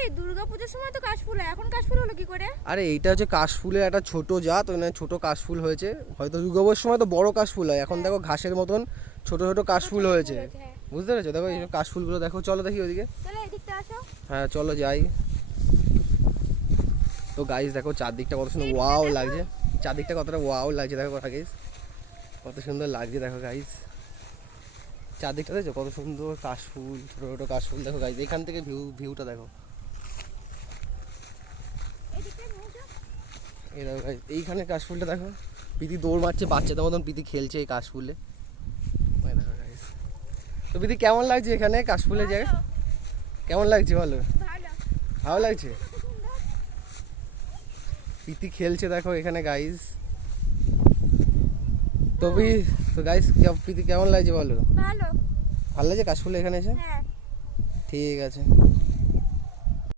এই দুর্গাপূজার সময় তো কাশফুল হয়, এখন কাশফুল হলো কি করে? আরে এইটা হচ্ছে কাশফুলের একটা ছোট জাত, ওখানে ছোট কাশফুল হয়েছে। হয়তো দুর্গাপূজার সময় তো বড় কাশফুল হয়, এখন দেখো ঘাসের মতন ছোট ছোট কাশফুল হয়েছে। হ্যাঁ। বুঝতে পেরেছো? দেখো এই কাশফুলগুলো দেখো, চলো দেখি ওদিকে। চলো এদিকটা আসো। হ্যাঁ চলো যাই। তো গাইস দেখো চারদিকটা কত সুন্দর ওয়াও লাগছে, চারদিকটা কতটা ওয়াও লাগছে দেখো গাইস, কত সুন্দর লাগছে দেখো গাইস। চারদিকটা দেখছো কত সুন্দর কাশফুল, ছোট ছোট কাশফুল দেখো গাইস। এখান থেকে ভিউটা দেখো। এদিকটা নিয়ে আসো। এই দেখো গাইস, এইখানে কাশফুলটা দেখো। পিতি দৌড় মারছে বাচ্চাদের মতন, পিতি খেলছে এই কাশফুলে। ওই দেখো গাইস। তো পিতি কেমন লাগছে এখানে কাশফুলের জায়গায়? কেমন লাগছে বলো? ভালো। ভালো লাগছে? কত সুন্দর। পিতি খেলছে দেখো এখানে গাইস। তো গাইস পিতি কেমন লাগছে বলো? ভালো। ভালো লাগছে কাশফুল এখানে এসে? হ্যাঁ। ঠিক আছে।